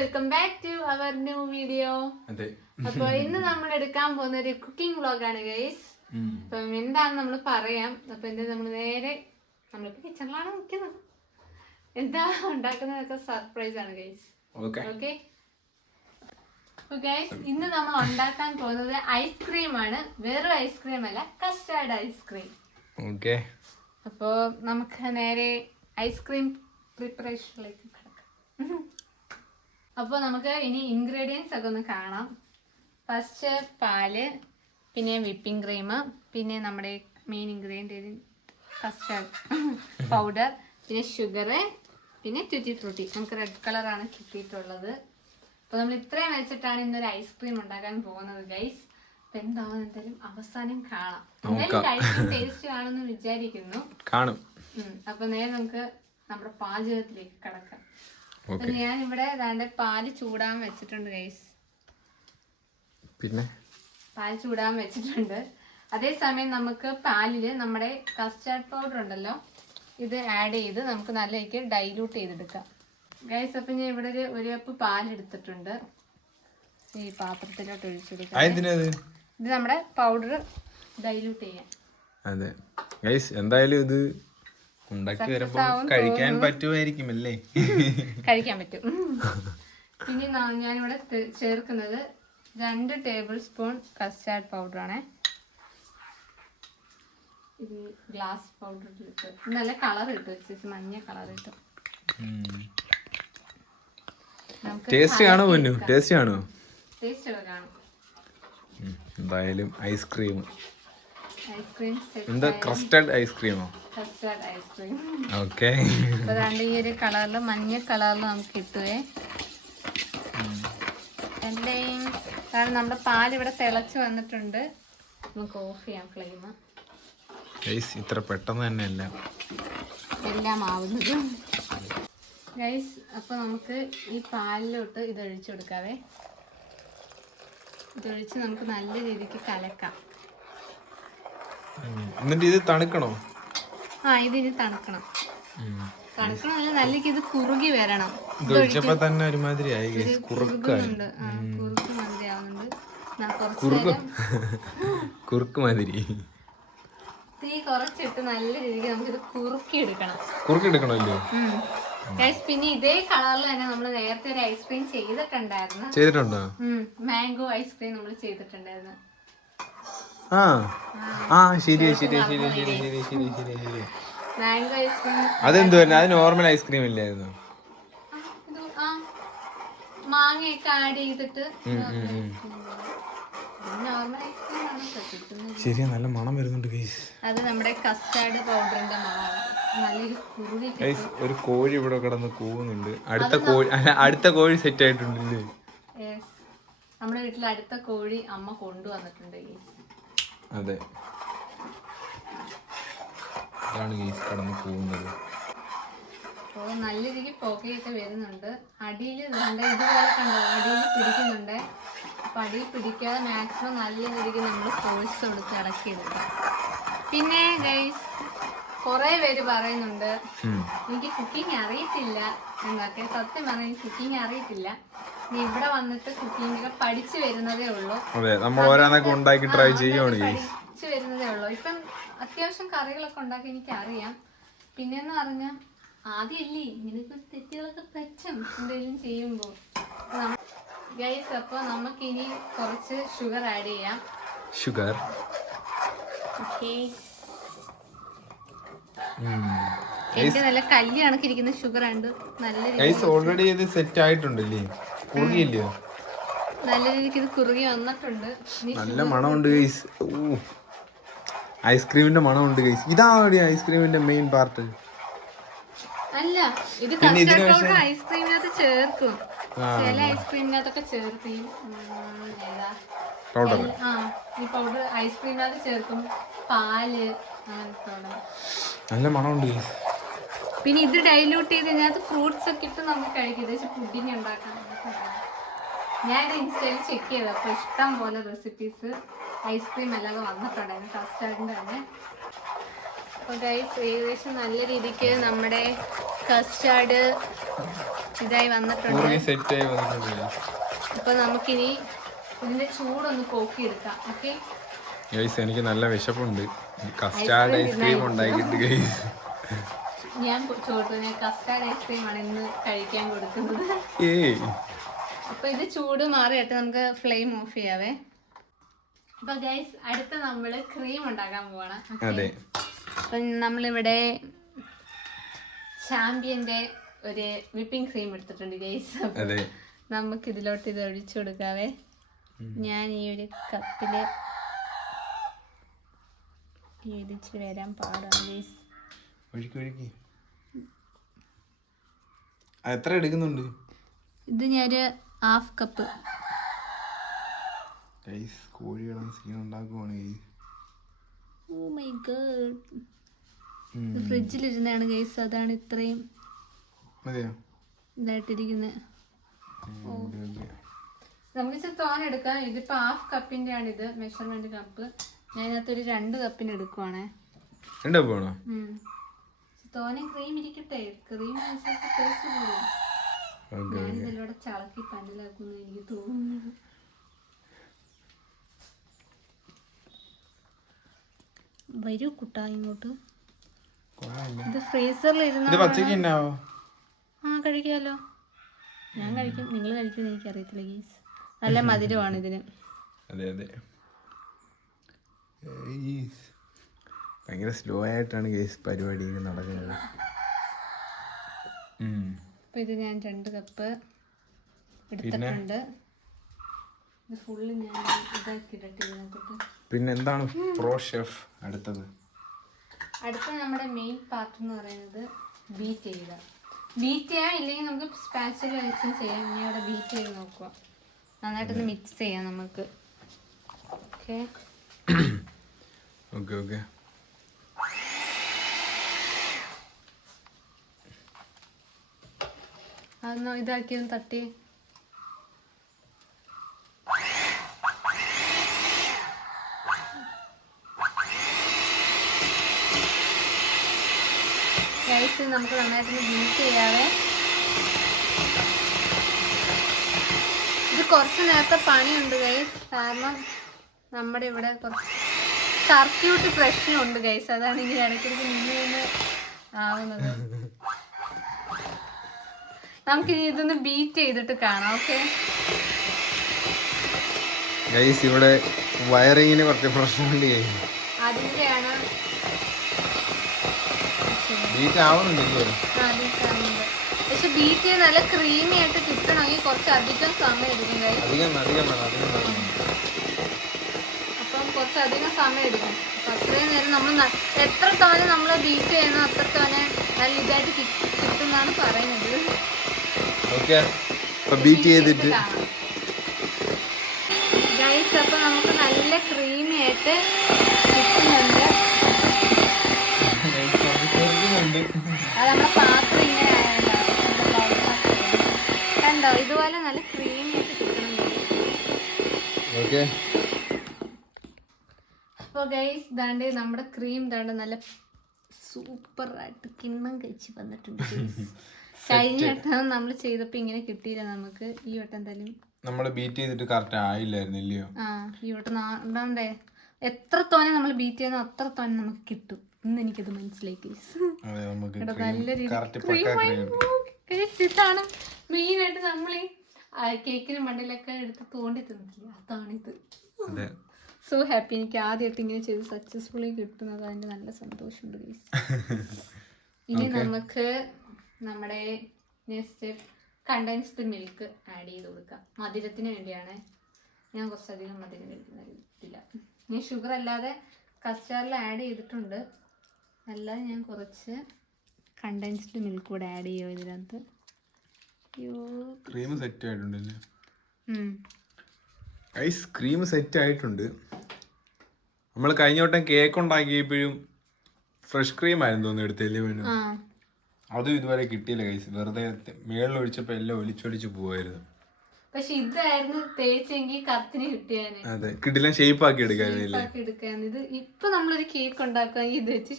Welcome back to our new video. അപ്പൊ ഇന്ന് നമ്മൾ എടുക്കാൻ പോകുന്ന ഒരു കുക്കിംഗ് വ്ളോഗാണ് ഗൈസ്. അപ്പം എന്താണ് നമ്മൾ പറയാം. അപ്പൊ എന്താ നമ്മൾ നേരെ നമ്മളിപ്പോ കിച്ചണിലാണ് നിൽക്കുന്നത്. എന്താ ഉണ്ടാക്കുന്നതൊക്കെ സർപ്രൈസ് ആണ് ഗൈസ്. ഓക്കെ അപ്പൊ ഗൈസ് ഇന്ന് നമ്മൾ ഉണ്ടാക്കാൻ പോകുന്നത് ഐസ്ക്രീം ആണ്. വെറും ഐസ്ക്രീം അല്ല, കസ്റ്റാർഡ് ഐസ്ക്രീം. അപ്പോ നമുക്ക് നേരെ ഐസ്ക്രീം പ്രിപ്പറേഷനിലേക്ക് കിടക്കാം. അപ്പോൾ നമുക്ക് ഇനി ഇൻഗ്രീഡിയൻസ് ഒക്കെ ഒന്ന് കാണാം. ഫസ്റ്റ് പാല്, പിന്നെ വിപ്പിംഗ് ക്രീം, പിന്നെ നമ്മുടെ മെയിൻ ഇൻഗ്രീഡിയൻറ്റ് കസ്റ്റാർഡ് പൗഡർ, പിന്നെ ഷുഗർ, പിന്നെ ട്യൂറ്റി ഫ്രൂട്ടി. നമുക്ക് റെഡ് കളറാണ് കിട്ടിയിട്ടുള്ളത്. അപ്പോൾ നമ്മൾ ഇത്രയും വെച്ചിട്ടാണ് ഇന്നൊരു ഐസ്ക്രീം ഉണ്ടാക്കാൻ പോകുന്നത് ഗൈസ്. അപ്പം എന്താവും എന്തായാലും അവസാനം കാണാം. എന്തായാലും കഴിക്കാൻ ടേസ്റ്റ് കാണുമെന്ന് വിചാരിക്കുന്നു. അപ്പൊ നേരെ നമുക്ക് നമ്മുടെ പാചകത്തിലേക്ക് കടക്കാം. അപ്പൊ ഞാനിവിടെ ഏതാണ്ട് പാല് ചൂടാൻ വെച്ചിട്ടുണ്ട് ഗൈസ്. പിന്നെ പാല് ചൂടാൻ വെച്ചിട്ടുണ്ട്. അതേസമയം നമുക്ക് പാലില് നമ്മുടെ കസ്റ്റാർഡ് പൗഡർ ഉണ്ടല്ലോ, ഇത് ആഡ് ചെയ്ത് നമുക്ക് നല്ലതായിട്ട് ഡൈല്യൂട്ട് ചെയ്തെടുക്കാം ഗൈസ്. അപ്പൊ ഞാൻ ഇവിടെ ഒരു കപ്പ് പാലെടുത്തിട്ടുണ്ട്. ഈ പാത്രത്തിലോട്ട് ഒഴിച്ചെടുക്കാം. ഇത് നമ്മുടെ പൗഡർ ഡൈല്യൂട്ട് ചെയ്യാം. അതെ ഗൈസ്, എന്തായാലും ഇത് ഉണ്ടാക്കി വരുമ്പോ കഴിക്കാൻ പറ്റുമായിരിക്കും അല്ലേ? കഴിക്കാൻ പറ്റും. പിന്നെ ഞാനിവിടെ ചേർക്കുന്നത് 2 ടേബിൾ സ്പൂൺ കസ്റ്റാർഡ് പൗഡറാണ്. ഇത് ഗ്ലാസ് പൗഡർ ഇട്ട് നല്ല കളർ കിട്ടും, മഞ്ഞ കളർ കിട്ടും. ടേസ്റ്റ് കാണോ പൊന്നു? ടേസ്റ്റ് കാണോ? ടേസ്റ്റ് ഒക്കെ കാണും. എന്തായാലും ഐസ്ക്രീം എന്താ കസ്റ്റർഡ് ഐസ്ക്രീമോ? Custard ice cream. ഓക്കെ. അതാണ്ട് ഈ ഒരു കളറിൽ, മഞ്ഞ കളറിൽ നമുക്ക് കിട്ടുവേ. കാരണം നമ്മുടെ പാൽ ഇവിടെ തിളച്ച് വന്നിട്ടുണ്ട്. നമുക്ക് ഓഫ് ചെയ്യാം ഫ്ലെയിം. ഗൈസ് ഇത്ര പെട്ടെന്ന് തന്നെ എല്ലാം ആവുന്നത് ഗൈസ്. അപ്പൊ നമുക്ക് ഈ പാലിലോട്ട് ഇത് ഒഴിച്ചു കൊടുക്കാവേ. ഇതൊഴിച്ച് നമുക്ക് നല്ല രീതിക്ക് കലക്കാം. എന്നിട്ട് ഇത് തണുക്കണോ? ഇതിന് തണുക്കണം. തണുക്കണമല്ല, നല്ല ഇത് കുറുകി വരണം. തന്നെ ഒരുമാതിരി കുറുക്ക് മാതിരി ആവുന്നുണ്ട്. കുറുക്ക് മാതിരി തീ കുറച്ചിട്ട് നല്ല രീതിക്ക് നമുക്കിത് കുറുക്കിയെടുക്കണം. കുറുക്കിയെടുക്കണമല്ലോ. പിന്നെ ഇതേ കളറിൽ തന്നെ നമ്മൾ നേരത്തെ ഒരു ഐസ്ക്രീം ചെയ്തിട്ടുണ്ടോ? മാംഗോ ഐസ്ക്രീം നമ്മൾ ചെയ്തിട്ടുണ്ടായിരുന്നു. മാംഗോ ഐസ്ക്രീം അതെന്തുവായിരുന്നു? അത് നോർമൽ ഐസ്ക്രീം ഇല്ലായിരുന്നു? മാങ്ങയൊക്കെ ആഡ് ചെയ്തിട്ട് നോർമൽ ഐസ്ക്രീം ആണ്. ശരിയാ, നല്ല മണം വരുന്നുണ്ട് ഗൈസ്. അത് നമ്മുടെ കസ്റ്റാർഡ് പൗഡറിന്റെ മണമാണ്. നല്ലൊരു കുറുകി. ഒരു കോഴി ഇവിടെ കിടന്ന് കൂവുന്നുണ്ട്. അടുത്ത കോഴി സെറ്റ് ആയിട്ടുണ്ടല്ലേ? നമ്മുടെ വീട്ടിൽ അടുത്ത കോഴി അമ്മ കൊണ്ടുവന്നിട്ടുണ്ട് ഗൈസ്. അതെ, അതാണ് ഗൈസ് കിടന്ന് കൂവുന്നത്. അപ്പോൾ നല്ല രീതിക്ക് പുകയൊക്കെ വരുന്നുണ്ട്. അടിയിൽ ഇതുപോലെ കണ്ടോ, അടിയിൽ പിടിക്കുന്നുണ്ട്. അപ്പം അടിയിൽ പിടിക്കാതെ മാക്സിമം നല്ല രീതിക്ക് നമ്മൾ ഫോഴ്സ് കൊടുത്ത് ഇളക്കിയെടുക്കാം. പിന്നെ ഗൈസ് കുറേ പേര് പറയുന്നുണ്ട് എനിക്ക് കുക്കിംഗ് അറിയത്തില്ല എന്നൊക്കെ. സത്യം പറഞ്ഞാൽ എനിക്ക് കുക്കിംഗ് അറിയത്തില്ല. നീ ഇവിടെ വന്നിട്ട് കുക്കിംഗ് ഒക്കെ പഠിച്ചു വരുന്നതേ ഉള്ളൂ. പഠിച്ചു വരുന്നതേ ഉള്ളൂ. ഇപ്പം അത്യാവശ്യം കറികളൊക്കെ ഉണ്ടാക്കി എനിക്ക് അറിയാം. പിന്നെന്ന് പറഞ്ഞാൽ ആദ്യമല്ലേ ഇങ്ങനെയൊക്കെ തെറ്റുകളൊക്കെ പറ്റും എന്തെങ്കിലും ചെയ്യുമ്പോൾ. ഗൈസ് അപ്പൊ നമുക്കിനി കുറച്ച് ഷുഗർ ആഡ് ചെയ്യാം. ഷുഗർ എനിക്ക് നല്ല കല്ല് കണക്കിരിക്കുന്ന ഷുഗർ ഉണ്ട്. ഓൾറെഡി ഇത് സെറ്റ് ആയിട്ടുണ്ടല്ലേ? കുറുകിയില്ലയോ? നല്ല രീതിക്ക് ഇത് കുറുകി വന്നിട്ടുണ്ട്. നല്ല മണമുണ്ട് ഗൈസ്. ഐസ്ക്രീമിന്റെ മണമുണ്ട് ഗൈസ്. ഇതാണ് ഐസ്ക്രീമിന്റെ മെയിൻ പാർട്ട്. അല്ല, ഇത് കസ്റ്റാർഡ് പൗഡർ ഐസ്ക്രീമിനകത്ത് ചേർക്കും. ചില ഐസ്ക്രീമിനകത്തൊക്കെ ചേർക്കും. ഈ പൗഡർ ഐസ്ക്രീമിനകത്ത് ചേർക്കും. പാല് നല്ല മണമുണ്ട്. പിന്നെ ഇത് ഡൈല്യൂട്ട് ചെയ്ത് ഇതിനകത്ത് ഫ്രൂട്ട്സ് ഒക്കെ ഇട്ട് നമുക്ക് കഴിക്കാം. പുഡിങ് ഉണ്ടാക്കാൻ ഞാനിത് ഇൻസ്റ്റയിൽ ചെക്ക് ചെയ്തു. അപ്പോൾ ഇഷ്ടം പോലെ റെസിപ്പീസ് ഐസ്ക്രീം അല്ലാതെ വന്നിട്ടുണ്ടായിരുന്നു കസ്റ്റാർഡിൻ്റെ തന്നെ. അപ്പോൾ ഗൈസ് ഏകദേശം നല്ല രീതിക്ക് നമ്മുടെ കസ്റ്റാർഡ് ഇതായി വന്നിട്ടുണ്ട്. സെറ്റായി വന്നിട്ടുണ്ട്. അപ്പൊ നമുക്കിനി ഇതിന്റെ ചൂടൊന്ന് പോക്കിയെടുക്കാം. ഓക്കെ ഗൈസ്, എനിക്ക് നല്ല വിശപ്പുണ്ട്. കസ്റ്റാർഡ് ഐസ്ക്രീം ഉണ്ടാക്കിയിട്ട് ഗൈസ് ഞാൻ ചോദിച്ചു, കസ്റ്റാർഡ് ഐസ്ക്രീമാണ് ഇന്ന് കഴിക്കാൻ കൊടുക്കുന്നത്. അപ്പൊ ഇത് ചൂട് മാറിയിട്ട് നമുക്ക് ഫ്ലെയിം ഓഫ് ചെയ്യാവേ. അപ്പൊ ഗൈസ്, അടുത്ത നമ്മള് ക്രീം ഉണ്ടാക്കാൻ പോവാണ്. അപ്പൊ നമ്മളിവിടെ ചാമ്പ്യന്റെ ഒരു വിപ്പിംഗ് ക്രീം എടുത്തിട്ടുണ്ട് ഗൈസ്. നമുക്ക് ഇതിലോട്ട് ഇത് ഒഴിച്ചു കൊടുക്കാവേ. ഞാൻ ഈ ഒരു കപ്പില് ഇടിച്ച് വരാൻ പാടാണ് ഗൈസ്. എത്ര എടുക്കുന്നുണ്ട്? ഇത് ഞാനൊരു 1/2 കപ്പ്. ഓ മൈ ഗോഡ്, ഇത് ഫ്രിഡ്ജിലിരുന്നാണ് ഗൈസ്, അതാണ് ഇത്രയും ഇതായിട്ടിരിക്കുന്നത്. നമുക്ക് ഇച്ചിരി തോനെ എടുക്കാം. ഇതിപ്പോ 1/2 കപ്പിന്റെ ആണ് ഇത് മെഷർമെന്റ് കപ്പ്. ഞാൻ ഇതിനകത്തൊരു 2 കപ്പിന് എടുക്കുവാണേ. തോനെ ക്രീം ഇരിക്കട്ടെ, ക്രീം അനുസരിച്ച് ടേസ്റ്റ് കൂടും. ഞാനിതിലൂടെ ചളക്കി പന്നലാക്കുന്നു എനിക്ക് തോന്നുന്നു. വരൂ കുട്ടാ ഇങ്ങോട്ട്. ഇത് ഫ്രീസറിൽ ഇരുന്ന കഴിക്കാലോ. ഞാൻ കഴിക്കും, നിങ്ങൾ കഴിക്കും എനിക്കറിയത്തില്ല ഗീസ്. നല്ല മധുരമാണ് ഇതിന്. ഭയങ്കര സ്ലോ ആയിട്ടാണ് ഗൈസ് പരിപാടി നടക്കുന്നത്. അപ്പൊ ഇത് ഞാൻ 2 കപ്പ് എടുത്തിട്ടുണ്ട്. ഇത് ഫുള്ള് ഞാൻ ഇതാക്കിയിട്ടിട്ട് ഇതിനകത്തോട്ട്. പിന്നെ എന്താണ് പ്രോ ഷെഫ് അടുത്തത്? അടുത്ത നമ്മുടെ മെയിൻ പാർട്ട് എന്ന് പറയുന്നത് ബീറ്റ് ചെയ്യുക. ബീറ്റ് ചെയ്യാം, ഇല്ലെങ്കിൽ നമുക്ക് സ്പാച്ചിൽ വെച്ചും ചെയ്യാം. ഇനി അവിടെ ബീറ്റ് ചെയ്ത് നോക്കുക. നന്നായിട്ടൊന്ന് മിക്സ് ചെയ്യാം നമുക്ക്. Okay okay okay. അതൊന്ന് ഇതാക്കിയൊന്ന് തട്ടി. റൈസ് നമുക്ക് നന്നായിട്ടൊന്ന് ബീറ്റ് ചെയ്യാതെ. ഇത് കുറച്ച് നേരത്തെ പണിയുണ്ട് ഗൈസ്, കാരണം നമ്മുടെ ഇവിടെ കുറച്ച് സർക്യൂട്ട് പ്രശ്നമുണ്ട് ഗൈസ്. അതാണ് ഇനി ഇടയ്ക്കിടയ്ക്ക് നിന്ന് ആവുന്നത്. നമുക്കിനി ഇതൊന്ന് ബീറ്റ് ചെയ്തിട്ട് കാണാം. ഓക്കെ ഗൈസ്, ഇവിടെ വയറിങ്ങിന് കുറച്ച് പ്രശ്നമുണ്ട്. അതിന്റെയാണ് പക്ഷെ ബീറ്റ് ചെയ്ത് നല്ല ക്രീമി ആയിട്ട് കിട്ടണമെങ്കിൽ കുറച്ച് അധികം സമയം എടുക്കും. അപ്പം കുറച്ചധികം സമയം എടുക്കും. അപ്പൊ അത്രയും നേരം നമ്മൾ എത്ര തോനെ നമ്മൾ ബീറ്റ് ചെയ്യുന്നോ അത്ര തോനെ നല്ല ഇതായിട്ട് കിട്ടുന്നാണ് പറയുന്നത്. ഗൈസ്, അപ്പൊ നമുക്ക് നല്ല ക്രീമി ആയിട്ട് കിട്ടുന്നുണ്ട്. അത് നമ്മുടെ പാത്രം ഇങ്ങനെ കണ്ടോ, ഇതുപോലെ നല്ല ക്രീമി ആയിട്ട് കിട്ടുന്നുണ്ട്. അപ്പൊ ഗൈസ്, ദാണ്ട് നമ്മുടെ ക്രീം ദാണ്ട് നല്ല സൂപ്പർ ആയിട്ട് കിണ്ണം കഴിച്ച് വന്നിട്ടുണ്ട്. കഴിഞ്ഞ വട്ടം നമ്മൾ ചെയ്തപ്പോ ഇങ്ങനെ കിട്ടിയില്ല നമുക്ക്. ഈ വട്ടം എന്തായാലും നമ്മൾ ബീറ്റ് ചെയ്തിട്ട് കറക്റ്റ് ആയില്ലായിരുന്നില്ലയോ? ഈ വട്ടം എന്താണ്ടേ എത്ര തോനെ നമ്മൾ ബീറ്റ് ചെയ്യുന്നോ അത്ര തോനെ നമുക്ക് കിട്ടും. ഇന്ന് എനിക്കത് മനസ്സിലായി. നല്ല രീതിയിൽ ഇതാണ് മെയിനായിട്ട് നമ്മൾ ഈ കേക്കിന് മണ്ടയിലൊക്കെ എടുത്ത് തോണ്ടി തിന്നില്ല. അതാണിത്. So happy. എനിക്ക് ആദ്യമായിട്ട് ഇങ്ങനെ ചെയ്ത് സക്സസ്ഫുള്ളി കിട്ടുന്നത് അതിന്റെ നല്ല സന്തോഷമുണ്ട്. ഇനി നമുക്ക് നമ്മുടെ നെക്സ്റ്റ് കണ്ടൻസ്ഡ് മിൽക്ക് ആഡ് ചെയ്ത് കൊടുക്കാം. മധുരത്തിന് വേണ്ടിയാണ്. ഞാൻ കുറച്ചധികം മധുരം കഴിക്കുന്നില്ല. ഞാൻ ഷുഗർ അല്ലാതെ കസ്റ്റാർഡിൽ ആഡ് ചെയ്തിട്ടുണ്ട്. അല്ലാതെ ഞാൻ കുറച്ച് കണ്ടൻസ്ഡ് മിൽക്ക് കൂടെ ആഡ് ചെയ്യുമോ ഇതിനകത്ത്. ക്രീം സെറ്റ് ആയിട്ടുണ്ടല്ലേ? ഐസ്ക്രീം സെറ്റ് ആയിട്ടുണ്ട്. നമ്മൾ കഴിഞ്ഞ വട്ടം കേക്ക് ഉണ്ടാക്കിയപ്പോഴും ഫ്രഷ് ക്രീം ആയിരുന്നു തോന്നുന്നു എടുത്തല്ലേ വേണം. അതും ഇതുവരെ കിട്ടിയില്ല ഗൈസ്. വെറുതെ മേളിൽ ഒഴിച്ചപ്പോൾ എല്ലാം ഒലിച്ചൊലിച്ച് പോവായിരുന്നു. പക്ഷെ ഇതായിരുന്നു തേച്ചെങ്കിൽ കത്തിന് കിട്ടിയാന് അതെ കിടിലൻ ഷേപ്പ് ആക്കി എടുക്കായിരുന്നില്ലേ? എടുക്കാൻ ഇത് ഇപ്പൊ നമ്മളൊരു കേക്ക് ഉണ്ടാക്കുകയാണെങ്കിൽ ഇത് വെച്ച്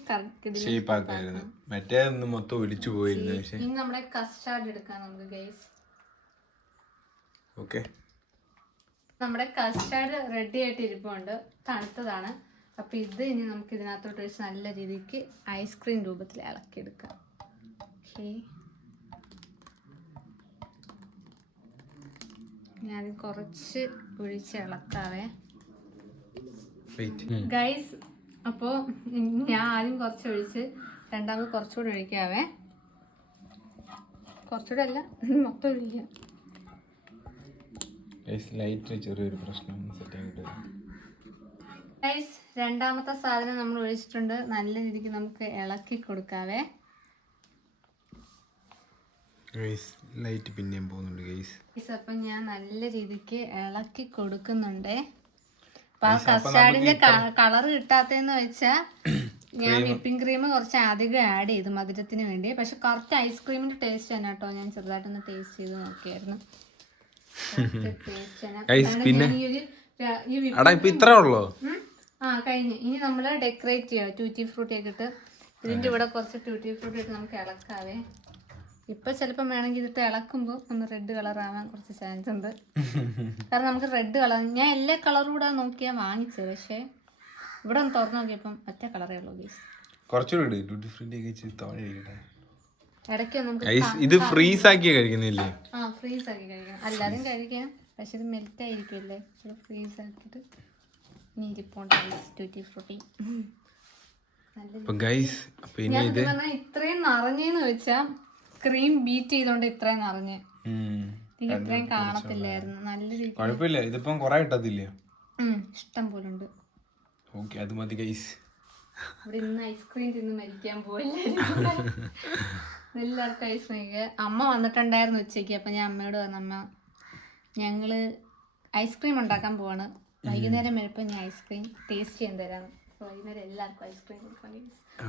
ഷേപ്പ് ആക്കായിരുന്നു. മറ്റേതൊന്നും മൊത്തം ഒലിച്ചു പോയിരുന്നു. പക്ഷെ ഇനി നമ്മുടെ കസ്റ്റാർഡ് എടുക്കാം നമുക്ക് ഗൈസ്. ഓക്കെ, നമ്മുടെ കസ്റ്റാർഡ് റെഡി ആയിട്ട് ഇരിപ്പുണ്ട്, തണുത്തതാണ്. അപ്പൊ ഇത് ഇനി നമുക്ക് ഇതിനകത്തോട്ട് വെച്ച് നല്ല രീതിക്ക് ഐസ്ക്രീം രൂപത്തിൽ ഇളക്കിയെടുക്കാം. ഓക്കെ, ഞാൻ കുറച്ച് ഒഴിച്ച് ഇളക്കാവേ ഗൈസ്. അപ്പോൾ ഞാൻ ആദ്യം കുറച്ച് ഒഴിച്ച് രണ്ടാമത് കുറച്ചുകൂടെ ഒഴിക്കാവേ. കുറച്ചുകൂടെ അല്ല, മൊത്തം ഒഴിക്കാം. ചെറിയൊരു പ്രശ്നം ഗൈസ്, രണ്ടാമത്തെ സാധനം നമ്മൾ ഒഴിച്ചിട്ടുണ്ട്. നല്ല രീതിക്ക് നമുക്ക് ഇളക്കി കൊടുക്കാവേ. ലൈറ്റ് പിന്നെയും പോകുന്നുണ്ട് ഗൈസ്. അപ്പം ഞാൻ നല്ല രീതിക്ക് ഇളക്കി കൊടുക്കുന്നുണ്ട്. അപ്പൊ ആ കസ്റ്റാർഡിന്റെ കളർ കിട്ടാത്തെന്ന് വെച്ചാൽ ഞാൻ വിപ്പിംഗ് ക്രീം കുറച്ച് അധികം ആഡ് ചെയ്തു മധുരത്തിന് വേണ്ടി. പക്ഷെ കറക്റ്റ് ഐസ്ക്രീമിന്റെ ടേസ്റ്റ് തന്നെ കേട്ടോ. ഞാൻ ചെറുതായിട്ടൊന്ന് ടേസ്റ്റ് ചെയ്ത് നോക്കിയായിരുന്നു. കഴിഞ്ഞു. ഇനി നമ്മള് ഡെക്കറേറ്റ് ചെയ്യാം ട്യൂട്ടി ഫ്രൂട്ടി ഒക്കെ ഇട്ട്. ഇതിന്റെ ഇവിടെ കുറച്ച് ട്യൂട്ടി ഫ്രൂട്ടി ഇട്ട് നമുക്ക് ഇളക്കാവേ. ഇപ്പൊ ചിലപ്പം വേണമെങ്കിൽ ഇതിട്ട് ഇളക്കുമ്പോൾ ഒന്ന് റെഡ് കളർ ആവാൻ കുറച്ച് ചാൻസ് ഉണ്ട്. കാരണം നമുക്ക് റെഡ് കളർ, ഞാൻ എല്ലാ കളറും കൂടെ നോക്കിയാ വാങ്ങിച്ചത്. പക്ഷെ ഇവിടെ ഒന്ന് തുറന്നു നോക്കിയപ്പം ഒറ്റ കളറേ ഉള്ളൂ ഗൈസ്. ഇടയ്ക്ക് നമുക്ക് ഇത് ഫ്രീസ് ആക്കി കഴിക്കുന്നില്ലേ? ഫ്രീസ് ആക്കി കഴിക്കാം, അല്ലാതെയും കഴിക്കാം. പക്ഷെ ഇത് മെൽറ്റ് ആയിരിക്കുമല്ലേ, ഫ്രീസ് ആക്കിയിട്ട് ഇനി ഇരിപ്പുണ്ട് ട്യൂട്ടി ഫ്രൂട്ടി. ഇത്രയും നിറഞ്ഞെന്ന് വെച്ചാ ക്രീം ബീറ്റ് ചെയ്തോണ്ട് ഇത്രയും നിറഞ്ഞ് ഇത്രയും കാണത്തില്ലായിരുന്നു. നല്ല കുഴപ്പമില്ല, ഇതിപ്പം കുറെ കിട്ടത്തില്ല, ഇഷ്ടം പോലെ ഉണ്ട്. അത് മതി ഗൈസ്. ഇവിടെ ഇന്ന് ഐസ്ക്രീം തിന്ന് മരിക്കാൻ പോയില്ലേ എല്ലാവർക്കും ഐസ്ക്രീം. അമ്മ വന്നിട്ടുണ്ടായിരുന്നു ഉച്ചയ്ക്ക്. അപ്പൊ ഞാൻ അമ്മയോട് പറഞ്ഞു, അമ്മ ഞങ്ങള് ഐസ്ക്രീം ഉണ്ടാക്കാൻ പോവാണ്, വൈകുന്നേരം വരുമ്പോ ഞാൻ ഐസ്ക്രീം ടേസ്റ്റ് ചെയ്യാൻ തരാന്ന്. വൈകുന്നേരം എല്ലാവർക്കും ഐസ്ക്രീം കൊടുക്കാൻ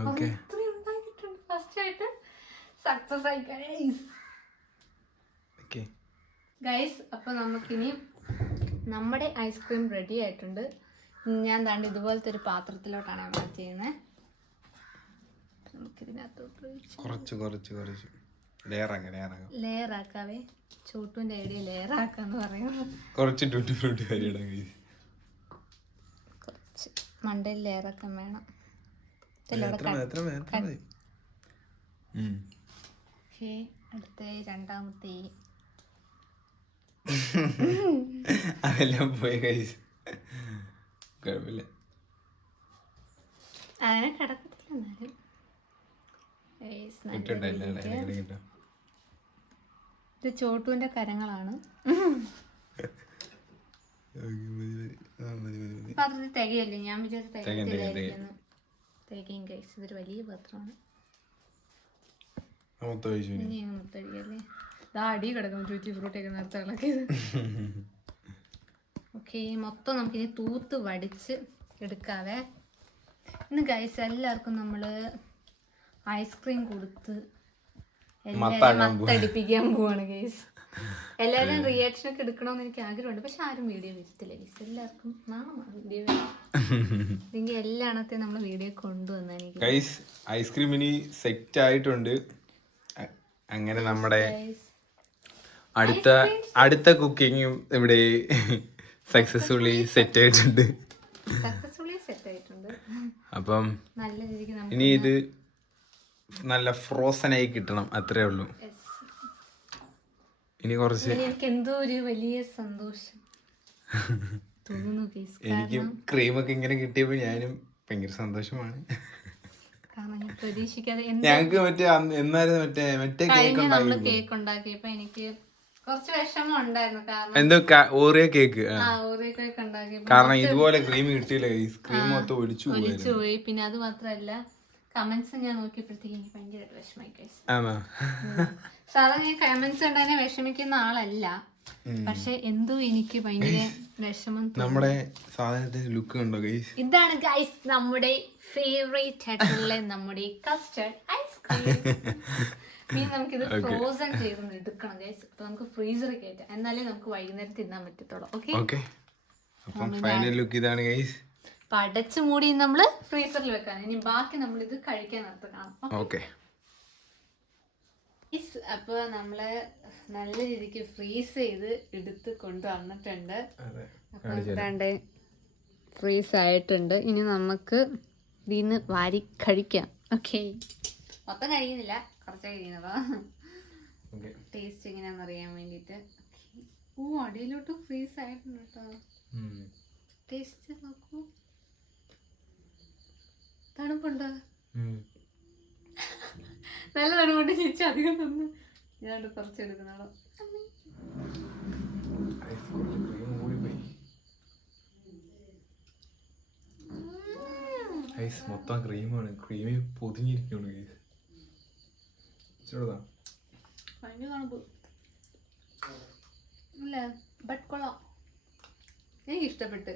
ഉണ്ടാക്കിയിട്ടുണ്ട്. ഫസ്റ്റ് ആയിട്ട് സക്സസ് ആയി ഗൈസ്. അപ്പൊ നമുക്കിനി നമ്മുടെ ഐസ്ക്രീം റെഡി ആയിട്ടുണ്ട്. ഞാൻ താണ്ട് ഇതുപോലത്തെ ഒരു പാത്രത്തിലോട്ടാണ് നമ്മൾ ചെയ്യുന്നത്. ലെയർ ആക്കാവേ. ചോട്ടുവിന്റെ ഐഡിയ ലെയർ ആക്കാന്ന് പറയുന്നത്. കുറച്ച് മണ്ടയിൽ ലെയർ ആക്കാൻ വേണം. അടുത്ത രണ്ടാമത്തെ അതെല്ലാം പോയി ഗൈസ്. കുഴപ്പമില്ല, അങ്ങനെ കിടക്കത്തില്ല. എന്നാലും ഇത് ചോട്ടുവിന്റെ കരങ്ങളാണ്. പാത്രത്തിൽ തികയല്ലേ? ഞാൻ വിചാരിച്ചു തികയത്തില്ലായിരിക്കുന്നു. തികയും ഗൈസ്. ഇതൊരു വലിയ പാത്രമാണ്. അടി കിടക്കും ട്യൂട്ടി ഫ്രൂട്ടി ഒക്കെ നേരത്തെ ഇളക്കിയത്. ഓക്കെ, മൊത്തം നമുക്കിനി തൂത്ത് വടിച്ച് എടുക്കാവേ. ഇന്ന് ഗൈസ് എല്ലാവർക്കും നമ്മള് ഐസ്ക്രീം കൊടുത്ത് എല്ലാവരും മത്തടിപ്പിക്കാൻ പോവാണ് ഗൈസ്. എല്ലാവരും റിയാക്ഷൻ ഒക്കെ എടുക്കണമെന്ന് എനിക്ക് ആഗ്രഹമുണ്ട്. പക്ഷെ ആരും വീഡിയോ വരത്തില്ല ഗൈസ്. എല്ലാവർക്കും നാളെ വീഡിയോ അല്ലെങ്കിൽ എല്ലാണത്തെയും നമ്മൾ വീഡിയോ കൊണ്ടുവന്ന ഗൈസ്. ഐസ്ക്രീം ഇനി സെറ്റ് ആയിട്ടുണ്ട്. അങ്ങനെ നമ്മുടെ അടുത്ത കുക്കിങ്ങും ഇവിടെ സക്സസ്ഫുള്ളി സെറ്റ് ആയിട്ടുണ്ട്. അപ്പം ഇനി ഇത് നല്ല ഫ്രോസൺ ആയി കിട്ടണം, അത്രേ ഉള്ളൂ. ഇനി കുറച്ച് എന്തോ ഒരു വലിയ സന്തോഷം തോന്നുന്നു. എനിക്ക് ക്രീമൊക്കെ ഇങ്ങനെ കിട്ടിയപ്പോ ഞാനും ഭയങ്കര സന്തോഷമാണ്. ഞങ്ങക്ക് മറ്റേ കേക്ക് ഉണ്ടാക്കിയപ്പോ എനിക്ക് കുറച്ച് വിഷമം ഉണ്ടായിരുന്നു. എന്തോ ഓറിയോ കേക്ക്, ഓറിയോ കേക്ക് ഉണ്ടാക്കിയപ്പോ കാരണം ഇതുപോലെ ക്രീം കിട്ടിയില്ല. ക്രീം മൊത്തം ഒലിച്ചു പോയി. പിന്നെ അത് മാത്രല്ല, കമന്റ്സ് ഞാൻ നോക്കിയപ്പോഴത്തേക്ക് എനിക്ക് ഭയങ്കരമായിട്ട് വിഷമായി. സാധാരണ ഞാൻ കമന്റ്സ് കണ്ടതിനെ വിഷമിക്കുന്ന ആളല്ല, പക്ഷെ എന്തോ എനിക്ക് ഭയങ്കര വിഷമം. നമ്മുടെ സാധനത്തിന്റെ ലുക്ക് കണ്ടോ ഗൈസ്? ഇതാണ് ഗൈസ് നമ്മുടെ ഫേവറേറ്റ് ആയിട്ടുള്ള നമ്മുടെ കസ്റ്റർഡ് ഐസ്ക്രീം. പിന്നെ നമുക്കിത് ഫ്രോസൺ ചെയ്തൊന്ന് എടുക്കണം ഗൈസ്. അപ്പൊ നമുക്ക് ഫ്രീസറിൽ കയറ്റാം, എന്നാലേ നമുക്ക് വൈകുന്നേരം തിന്നാൻ പറ്റത്തുള്ളൂ. ഓക്കെ, അപ്പം ഫൈനൽ ലുക്ക് ഇതാണ് ഗൈസ്. അപ്പൊ അടച്ചു മൂടി നമ്മള് ഫ്രീസറിൽ വെക്കാൻ. ഇനി ബാക്കി നമ്മൾ ഇത് കഴിക്കാൻ നേരത്തെ കാണാം. ഓക്കെ, അപ്പൊ നമ്മള് നല്ല രീതിക്ക് ഫ്രീസ് ചെയ്ത് എടുത്ത് കൊണ്ടുവന്നിട്ടുണ്ട്. അപ്പൊ ഫ്രീസ് ആയിട്ടുണ്ട്. ഇനി നമുക്ക് ഇതിന്ന് വാരി കഴിക്കാം. ഓക്കെ, മൊത്തം കഴിക്കുന്നില്ല, കുറച്ച് കഴിക്കുന്നതാ. ടേസ്റ്റ് എങ്ങനെയാന്ന് അറിയാൻ വേണ്ടിട്ട്. ഓ, അടിയിലോട്ട് ഫ്രീസ് ആയിട്ടുണ്ട് കേട്ടോ. ടേസ്റ്റ് നോക്കൂ. തണുപ്പുണ്ടോ? നല്ല തണുപ്പുണ്ട്. ചേച്ചി അധികം തന്നു. ഞാണ്ട് കുറച്ച് എടുക്കുന്നാളോ. മൊത്തം ക്രീമാണ്. ക്രീമി പൊതിഞ്ഞിരിക്കുകയാണ് ഗൈസ്. ഭയങ്കര തണുപ്പ് അല്ലേ? ബട്ട് കൊള്ളാം, എനിക്ക് ഇഷ്ടപ്പെട്ട്.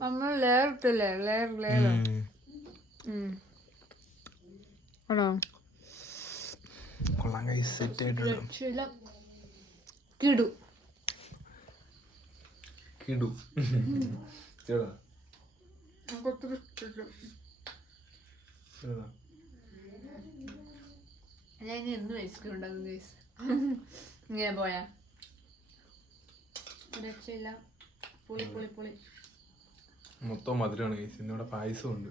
നമ്മൾ ലെയർ ഇട്ടില്ലേ, ലെയർ കൊള്ളാം ഗൈസ്, സെറ്റ് ആയിട്ടുണ്ട്. കിടു ഞാൻ ഇനി എന്നും ഐസ്ക്രീം ഉണ്ടാക്കും ഗൈസ്. ഇങ്ങനെ പോയാ രക്ഷയില്ല. പൊളി പൊളി പൊളി. മൊത്തം മധുരമാണ് ഗൈസ്. ഇന്നിവിടെ പായസം ഉണ്ട്.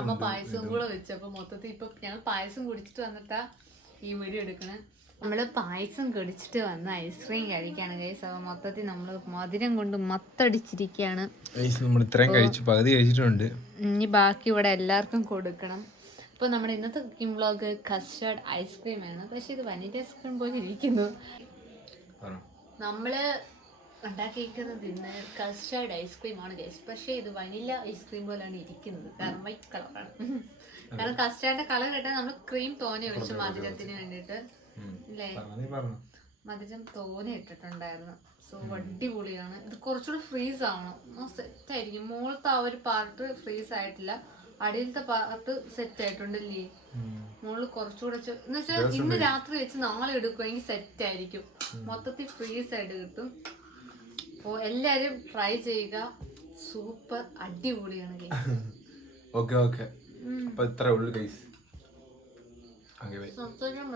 അമ്മ പായസവും കൂടെ വെച്ചപ്പോ മൊത്തത്തിൽ ഇപ്പൊ ഞങ്ങൾ പായസം കുടിച്ചിട്ട് വന്നിട്ടാ ഈ വീഡിയോ എടുക്കണേ. നമ്മള് പായസം കുടിച്ചിട്ട് വന്ന് ഐസ്ക്രീം കഴിക്കാണ് ഗൈസ്. അപ്പൊ മൊത്തത്തിൽ നമ്മള് മധുരം കൊണ്ട് മത്തടിച്ചിരിക്കുകയാണ്. നമ്മൾ ഇത്രയും കഴിച്ചു, പകുതി കഴിച്ചിട്ടുണ്ട്. ഇനി ബാക്കി ഇവിടെ എല്ലാവർക്കും കൊടുക്കണം. അപ്പോൾ നമ്മുടെ ഇന്നത്തെ കുക്കിംഗ് വ്ളോഗ് കസ്റ്റർഡ് ഐസ്ക്രീം ആണ്. പക്ഷെ ഇത് വനില ഐസ്ക്രീം പോലെ ഇരിക്കുന്നു. നമ്മള് ഉണ്ടാക്കിയിരിക്കുന്നത് ഇന്ന് കസ്റ്റർഡ് ഐസ്ക്രീം ആണ് ഗൈസ്. പക്ഷെ ഇത് വനില ഐസ്ക്രീം പോലെയാണ് ഇരിക്കുന്നത്, കാരണം വൈറ്റ് കളറാണ്. കാരണം കസ്റ്റർഡിന്റെ കളർ ഇട്ടാൽ നമ്മൾ ക്രീം തോനെ ഒഴിച്ചു മധുരത്തിന് വേണ്ടിയിട്ട് അല്ലേ? മധുരം തോനെ ഇട്ടിട്ടുണ്ടായിരുന്നു. സോ അടിപൊളിയാണ്. ഇത് കുറച്ചുകൂടി ഫ്രീസ് ആവണം, സെറ്റ് ആയിരിക്കും. മുകളിലത്തെ ആ ഒരു പാർട്ട് ഫ്രീസ് ആയിട്ടില്ല, അടിയിലത്തെ പാർട്ട് സെറ്റ് ആയിട്ടുണ്ടല്ലേ. മുകളിൽ കുറച്ചുകൂടെ എന്ന് വെച്ചാൽ ഇന്ന് രാത്രി വെച്ച് നാളെ എടുക്കുമെങ്കിൽ സെറ്റ് ആയിരിക്കും. മൊത്തത്തിൽ ഫ്രീസ് ആയിട്ട് കിട്ടും. അപ്പോൾ എല്ലാരും ട്രൈ ചെയ്യുക, സൂപ്പർ അടിപൊളിയാണ് ഗൈസ്. ഓക്കെ, അപ്പൊ ഇത്ര ഉള്ളു ഗൈസ്. സംസാരിക്കാൻ